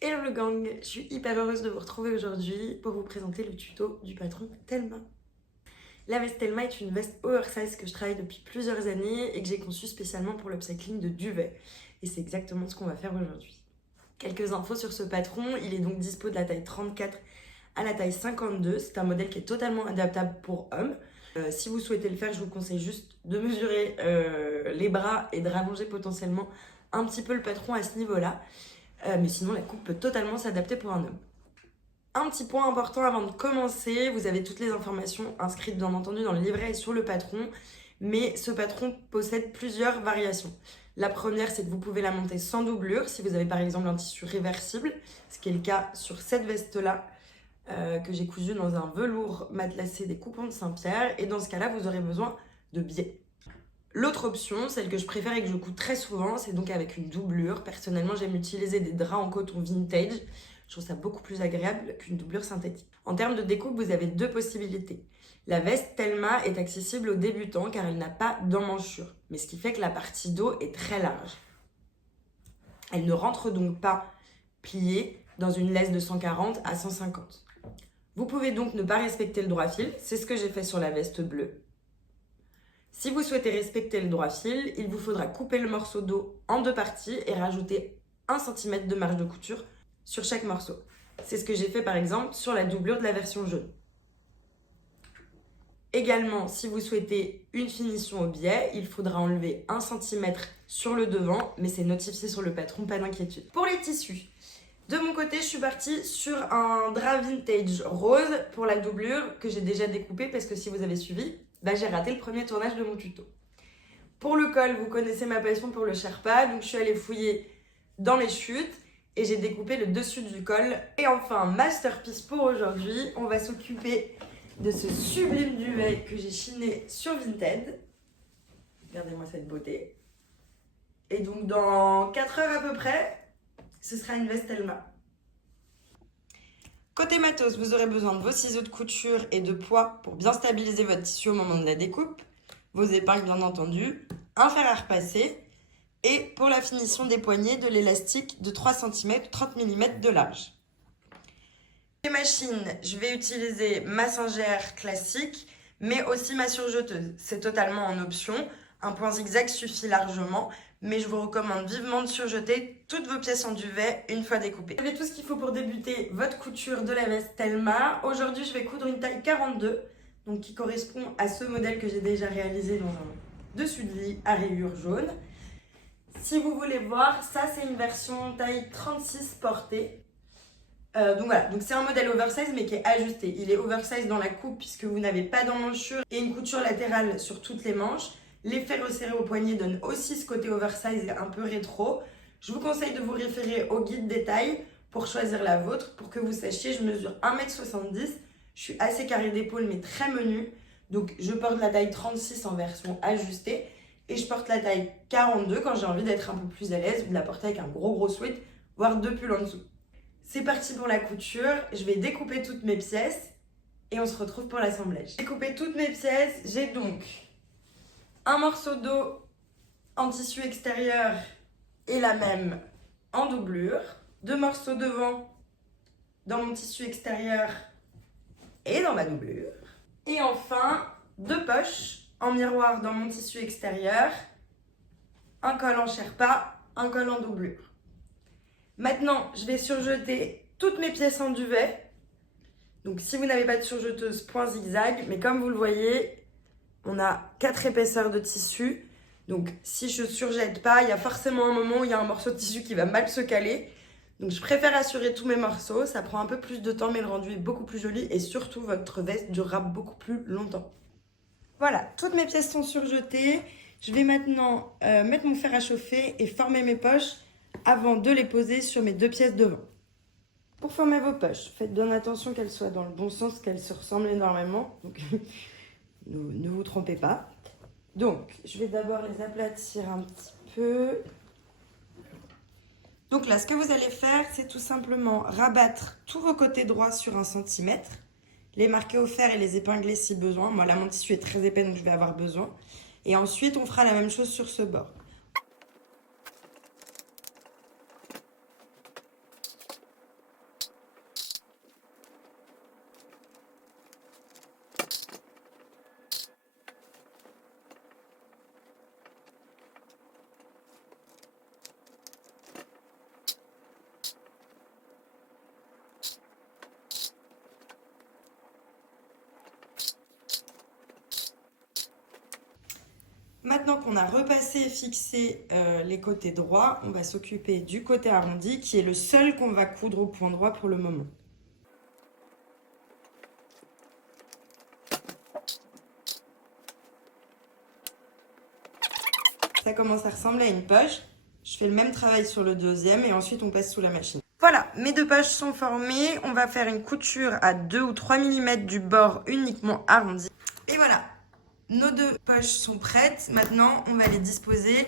Hello le gang, je suis hyper heureuse de vous retrouver aujourd'hui pour vous présenter le tuto du patron Telma. La veste Telma est une veste oversize que je travaille depuis plusieurs années et que j'ai conçue spécialement pour l'upcycling de duvet. Et c'est exactement ce qu'on va faire aujourd'hui. Quelques infos sur ce patron, il est donc dispo de la taille 34 à la taille 52. C'est un modèle qui est totalement adaptable pour hommes. Si vous souhaitez le faire, je vous conseille juste de mesurer les bras et de rallonger potentiellement un petit peu le patron à ce niveau-là. Mais sinon, la coupe peut totalement s'adapter pour un homme. Un petit point important avant de commencer, vous avez toutes les informations inscrites bien entendu dans le livret et sur le patron, mais ce patron possède plusieurs variations. La première, c'est que vous pouvez la monter sans doublure si vous avez par exemple un tissu réversible, ce qui est le cas sur cette veste-là que j'ai cousue dans un velours matelassé des Coupons de Saint-Pierre, et dans ce cas-là, vous aurez besoin de biais. L'autre option, celle que je préfère et que je couds très souvent, c'est donc avec une doublure. Personnellement, j'aime utiliser des draps en coton vintage. Je trouve ça beaucoup plus agréable qu'une doublure synthétique. En termes de découpe, vous avez deux possibilités. La veste Telma est accessible aux débutants car elle n'a pas d'emmanchure, mais ce qui fait que la partie dos est très large. Elle ne rentre donc pas pliée dans une laisse de 140 à 150. Vous pouvez donc ne pas respecter le droit fil, c'est ce que j'ai fait sur la veste bleue. Si vous souhaitez respecter le droit fil, il vous faudra couper le morceau dos en deux parties et rajouter 1 cm de marge de couture sur chaque morceau. C'est ce que j'ai fait par exemple sur la doublure de la version jaune. Également, si vous souhaitez une finition au biais, il faudra enlever 1 cm sur le devant, mais c'est notifié sur le patron, pas d'inquiétude. Pour les tissus, de mon côté, je suis partie sur un drap vintage rose pour la doublure que j'ai déjà découpé parce que si vous avez suivi, j'ai raté le premier tournage de mon tuto. Pour le col, vous connaissez ma passion pour le Sherpa, donc je suis allée fouiller dans mes chutes et j'ai découpé le dessus du col. Et enfin, masterpiece pour aujourd'hui, on va s'occuper de ce sublime duvet que j'ai chiné sur Vinted. Regardez-moi cette beauté. Et donc dans 4 heures à peu près, ce sera une veste Telma. Côté matos, vous aurez besoin de vos ciseaux de couture et de poids pour bien stabiliser votre tissu au moment de la découpe, vos épingles bien entendu, un fer à repasser et pour la finition des poignets, de l'élastique de 3 cm 30 mm de large. Les machines, je vais utiliser ma singère classique mais aussi ma surjeteuse. C'est totalement en option, un point zigzag suffit largement, mais je vous recommande vivement de surjeter toutes vos pièces en duvet une fois découpées. Vous avez tout ce qu'il faut pour débuter votre couture de la veste Telma. Aujourd'hui, je vais coudre une taille 42, donc qui correspond à ce modèle que j'ai déjà réalisé dans un dessus de lit à rayures jaunes. Si vous voulez voir, ça c'est une version taille 36 portée. Donc voilà, donc c'est un modèle oversize mais qui est ajusté. Il est oversize dans la coupe puisque vous n'avez pas d'emmanchure et une couture latérale sur toutes les manches. L'effet resserré au poignet donne aussi ce côté oversize et un peu rétro. Je vous conseille de vous référer au guide des tailles pour choisir la vôtre. Pour que vous sachiez, je mesure 1m70. Je suis assez carré d'épaule mais très menue. Donc je porte la taille 36 en version ajustée. Et je porte la taille 42 quand j'ai envie d'être un peu plus à l'aise ou de la porter avec un gros sweat, voire 2 pulls en dessous. C'est parti pour la couture. Je vais découper toutes mes pièces et on se retrouve pour l'assemblage. J'ai découpé toutes mes pièces. J'ai donc un morceau d'eau en tissu extérieur et la même en doublure. 2 morceaux devant dans mon tissu extérieur et dans ma doublure. Et enfin, 2 poches en miroir dans mon tissu extérieur. Un col en Sherpa, un col en doublure. Maintenant, je vais surjeter toutes mes pièces en duvet. Donc si vous n'avez pas de surjeteuse, point zigzag. Mais comme vous le voyez, on a 4 épaisseurs de tissu. Donc si je ne surjette pas, il y a forcément un moment où il y a un morceau de tissu qui va mal se caler. Donc je préfère assurer tous mes morceaux. Ça prend un peu plus de temps, mais le rendu est beaucoup plus joli. Et surtout, votre veste durera beaucoup plus longtemps. Voilà, toutes mes pièces sont surjetées. Je vais maintenant mettre mon fer à chauffer et former mes poches avant de les poser sur mes 2 pièces devant. Pour former vos poches, faites bien attention qu'elles soient dans le bon sens, qu'elles se ressemblent énormément. Donc, ne vous trompez pas. Donc, je vais d'abord les aplatir un petit peu. Donc là, ce que vous allez faire, c'est tout simplement rabattre tous vos côtés droits sur 1 cm, les marquer au fer et les épingler si besoin. Moi, là, mon tissu est très épais, donc je vais avoir besoin. Et ensuite, on fera la même chose sur ce bord. Maintenant qu'on a repassé et fixé les côtés droits, on va s'occuper du côté arrondi qui est le seul qu'on va coudre au point droit pour le moment. Ça commence à ressembler à une poche. Je fais le même travail sur le deuxième et ensuite on passe sous la machine. Voilà, mes deux poches sont formées. On va faire une couture à 2 ou 3 mm du bord uniquement arrondi. Et voilà, nos deux poches sont prêtes. Maintenant, on va les disposer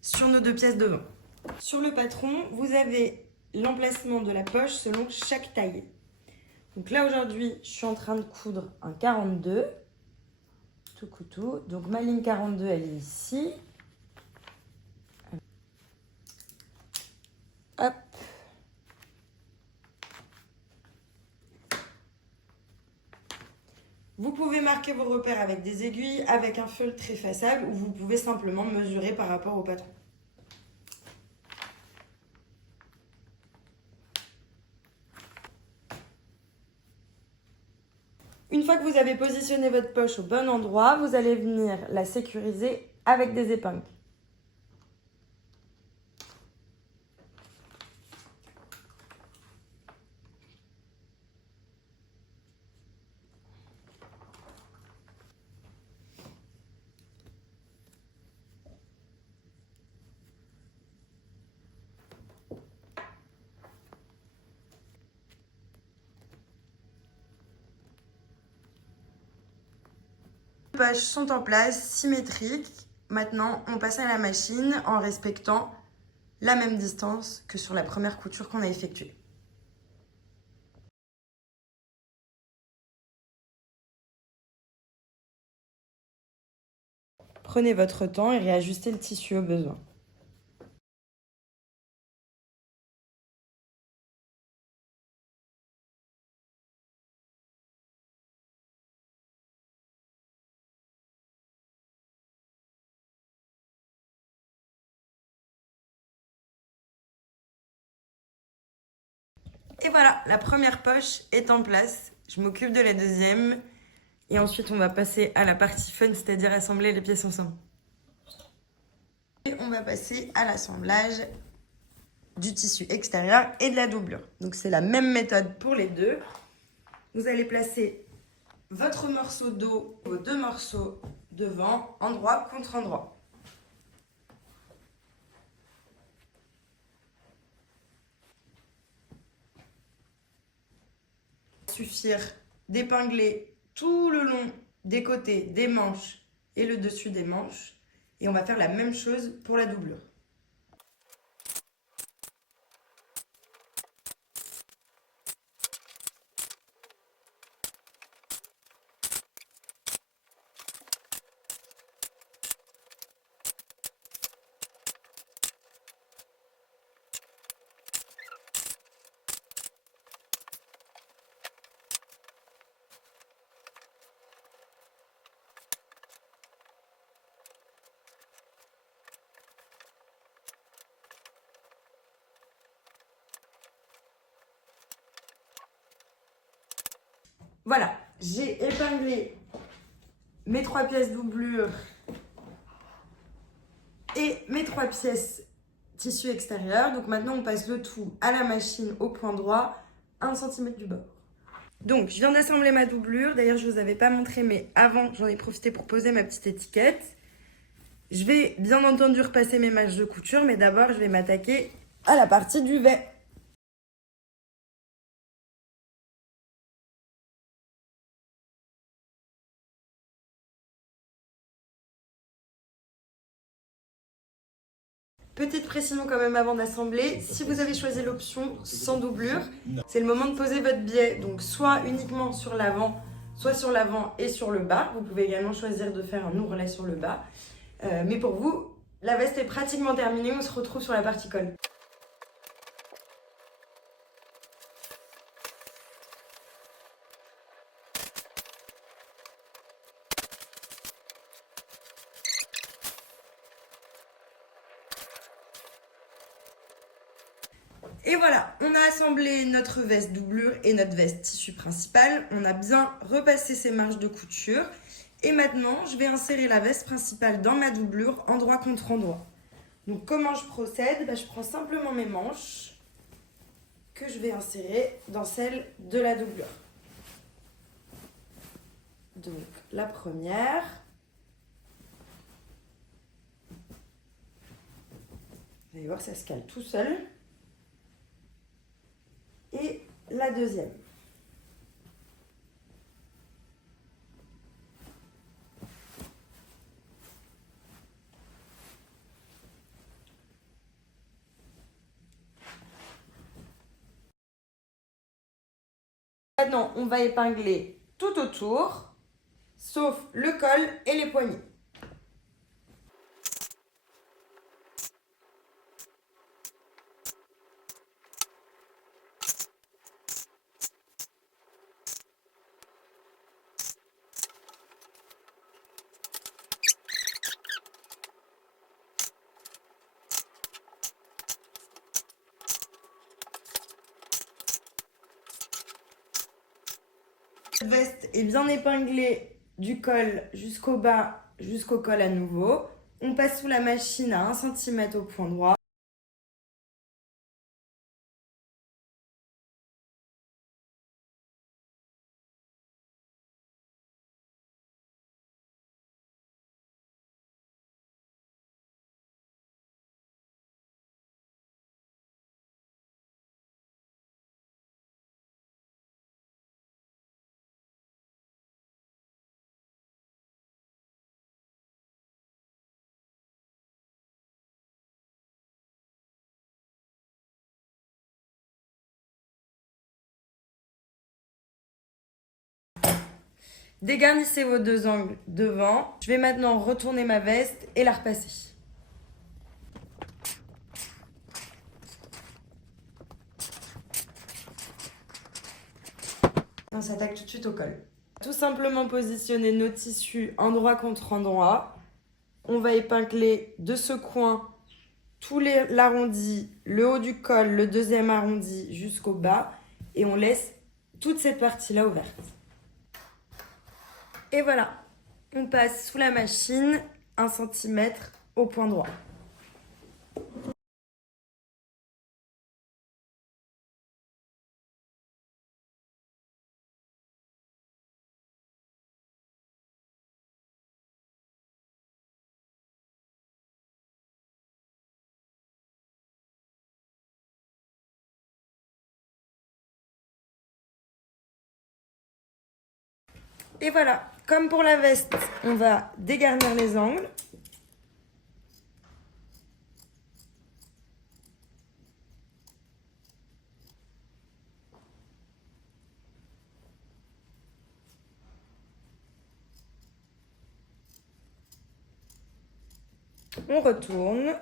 sur nos deux pièces devant. Sur le patron, vous avez l'emplacement de la poche selon chaque taille. Donc là, aujourd'hui, je suis en train de coudre un 42. Tout couteau. Donc ma ligne 42, elle est ici. Hop. Vous pouvez marquer vos repères avec des aiguilles, avec un feutre effaçable ou vous pouvez simplement mesurer par rapport au patron. Une fois que vous avez positionné votre poche au bon endroit, vous allez venir la sécuriser avec des épingles. Les poches sont en place, symétriques. Maintenant, on passe à la machine en respectant la même distance que sur la première couture qu'on a effectuée. Prenez votre temps et réajustez le tissu au besoin. Et voilà, la première poche est en place. Je m'occupe de la deuxième. Et ensuite, on va passer à la partie fun, c'est-à-dire assembler les pièces ensemble. Et on va passer à l'assemblage du tissu extérieur et de la doublure. Donc c'est la même méthode pour les deux. Vous allez placer votre morceau dos, vos deux morceaux devant, endroit contre endroit. Il va suffire d'épingler tout le long des côtés des manches et le dessus des manches. Et on va faire la même chose pour la doublure. Voilà, j'ai épinglé mes 3 pièces doublure et mes 3 pièces tissu extérieur. Donc maintenant, on passe le tout à la machine au point droit, 1 cm du bord. Donc, je viens d'assembler ma doublure. D'ailleurs, je ne vous avais pas montré, mais avant, j'en ai profité pour poser ma petite étiquette. Je vais bien entendu repasser mes matchs de couture, mais d'abord, je vais m'attaquer à la partie duvet. Petite précision quand même avant d'assembler, si vous avez choisi l'option sans doublure, c'est le moment de poser votre biais, donc soit uniquement sur l'avant, soit sur l'avant et sur le bas. Vous pouvez également choisir de faire un ourlet sur le bas. Mais pour vous, la veste est pratiquement terminée, on se retrouve sur la partie col. Et voilà, on a assemblé notre veste doublure et notre veste tissu principal. On a bien repassé ces marges de couture. Et maintenant, je vais insérer la veste principale dans ma doublure, endroit contre endroit. Donc comment je procède? Je prends simplement mes manches que je vais insérer dans celle de la doublure. Donc la première. Vous allez voir, ça se cale tout seul. Et la deuxième. Maintenant, on va épingler tout autour, sauf le col et les poignets. Cette veste est bien épinglée du col jusqu'au bas, jusqu'au col à nouveau. On passe sous la machine à 1 cm au point droit. Dégarnissez vos deux angles devant. Je vais maintenant retourner ma veste et la repasser. On s'attaque tout de suite au col. Tout simplement positionner nos tissus endroit contre endroit. On va épingler de ce coin tout l'arrondi, le haut du col, le deuxième arrondi jusqu'au bas. Et on laisse toute cette partie-là ouverte. Et voilà, on passe sous la machine 1 cm au point droit. Et voilà, comme pour la veste, on va dégarnir les angles. On retourne.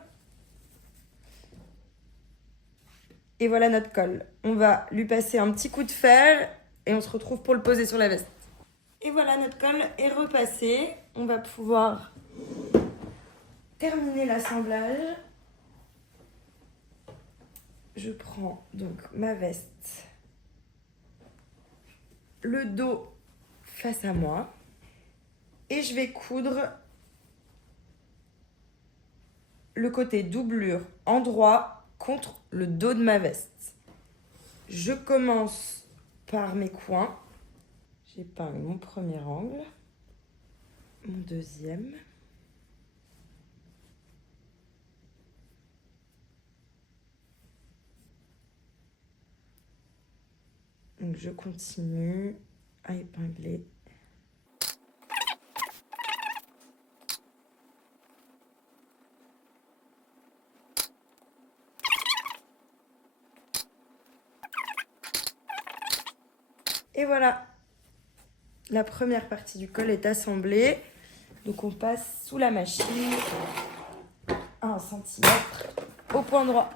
Et voilà notre col. On va lui passer un petit coup de fer et on se retrouve pour le poser sur la veste. Et voilà, notre col est repassé. On va pouvoir terminer l'assemblage. Je prends donc ma veste, le dos face à moi et je vais coudre le côté doublure endroit contre le dos de ma veste. Je commence par mes coins. J'épingle mon premier angle, mon deuxième. Donc je continue à épingler. Et voilà, la première partie du col est assemblée. Donc on passe sous la machine à 1 cm au point droit.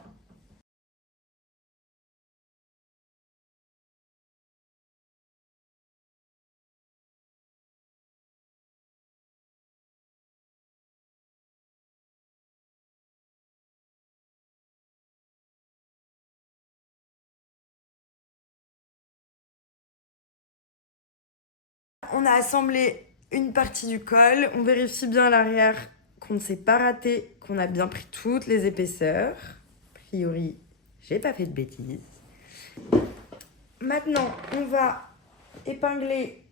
On a assemblé une partie du col. On vérifie bien à l'arrière qu'on ne s'est pas raté, qu'on a bien pris toutes les épaisseurs. A priori, j'ai pas fait de bêtises. Maintenant, on va épingler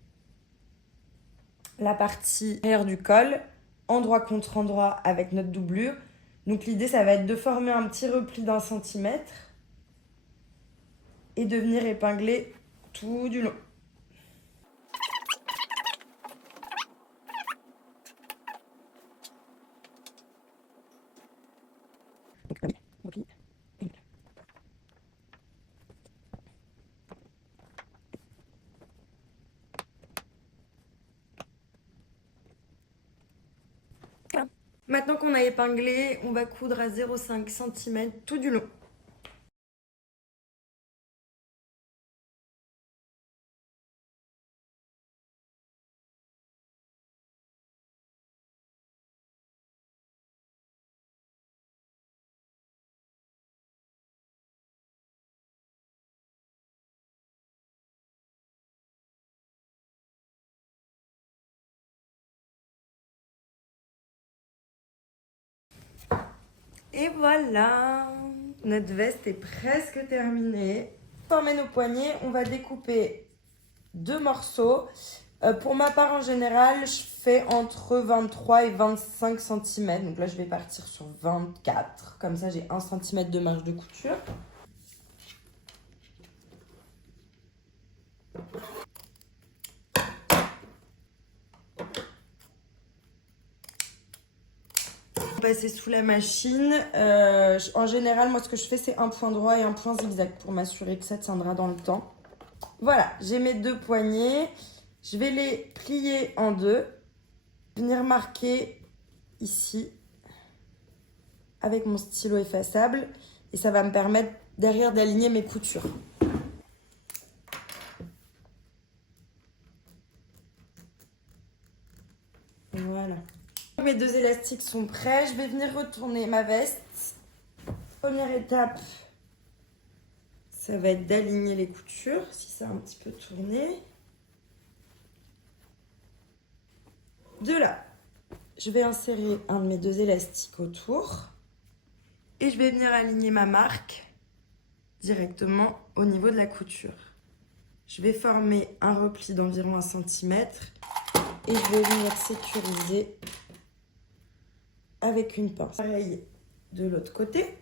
la partie arrière du col, endroit contre endroit avec notre doublure. Donc l'idée, ça va être de former un petit repli d'1 centimètre et de venir épingler tout du long. Maintenant qu'on a épinglé, on va coudre à 0,5 cm tout du long. Et voilà, notre veste est presque terminée. Pour former nos poignets, on va découper 2 morceaux. Pour ma part, en général, je fais entre 23 et 25 cm. Donc là, je vais partir sur 24. Comme ça, j'ai 1 cm de marge de couture. Passer sous la machine. En général, moi, ce que je fais, c'est un point droit et un point zigzag pour m'assurer que ça tiendra dans le temps. Voilà, j'ai mes 2 poignets. Je vais les plier en 2. Venir marquer ici avec mon stylo effaçable. Et ça va me permettre derrière d'aligner mes coutures. Voilà. Mes 2 élastiques sont prêts. Je vais venir retourner ma veste. Première étape, ça va être d'aligner les coutures, si ça a un petit peu tourné. De là, je vais insérer un de mes 2 élastiques autour. Et je vais venir aligner ma marque directement au niveau de la couture. Je vais former un repli d'environ 1 cm et je vais venir sécuriser avec une pince. Pareil de l'autre côté.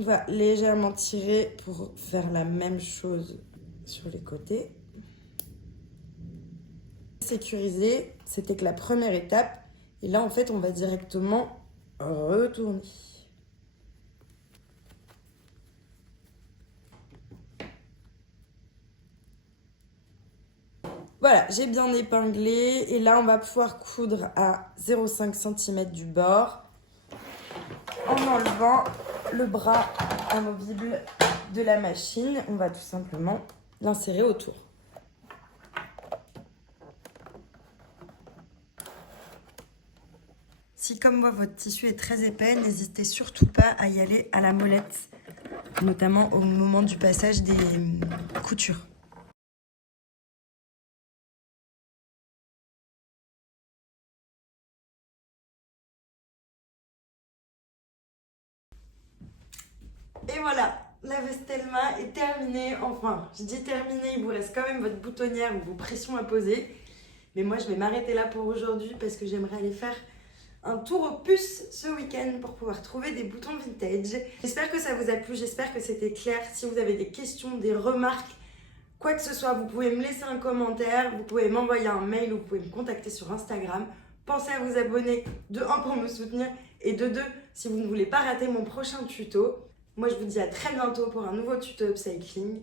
On va légèrement tirer pour faire la même chose sur les côtés. Sécuriser, c'était que la première étape. Et là, en fait, on va directement retourner. Voilà, j'ai bien épinglé. Et là, on va pouvoir coudre à 0,5 cm du bord en enlevant le bras amovible de la machine. On va tout simplement l'insérer autour. Si comme moi votre tissu est très épais, n'hésitez surtout pas à y aller à la molette, notamment au moment du passage des coutures. Et voilà, la veste Elma est terminée. Enfin, je dis terminée, il vous reste quand même votre boutonnière ou vos pressions à poser. Mais moi, je vais m'arrêter là pour aujourd'hui parce que j'aimerais aller faire un tour aux puces ce week-end pour pouvoir trouver des boutons vintage. J'espère que ça vous a plu, j'espère que c'était clair. Si vous avez des questions, des remarques, quoi que ce soit, vous pouvez me laisser un commentaire, vous pouvez m'envoyer un mail ou vous pouvez me contacter sur Instagram. Pensez à vous abonner, de 1 pour me soutenir et de 2 si vous ne voulez pas rater mon prochain tuto. Moi, je vous dis à très bientôt pour un nouveau tuto upcycling.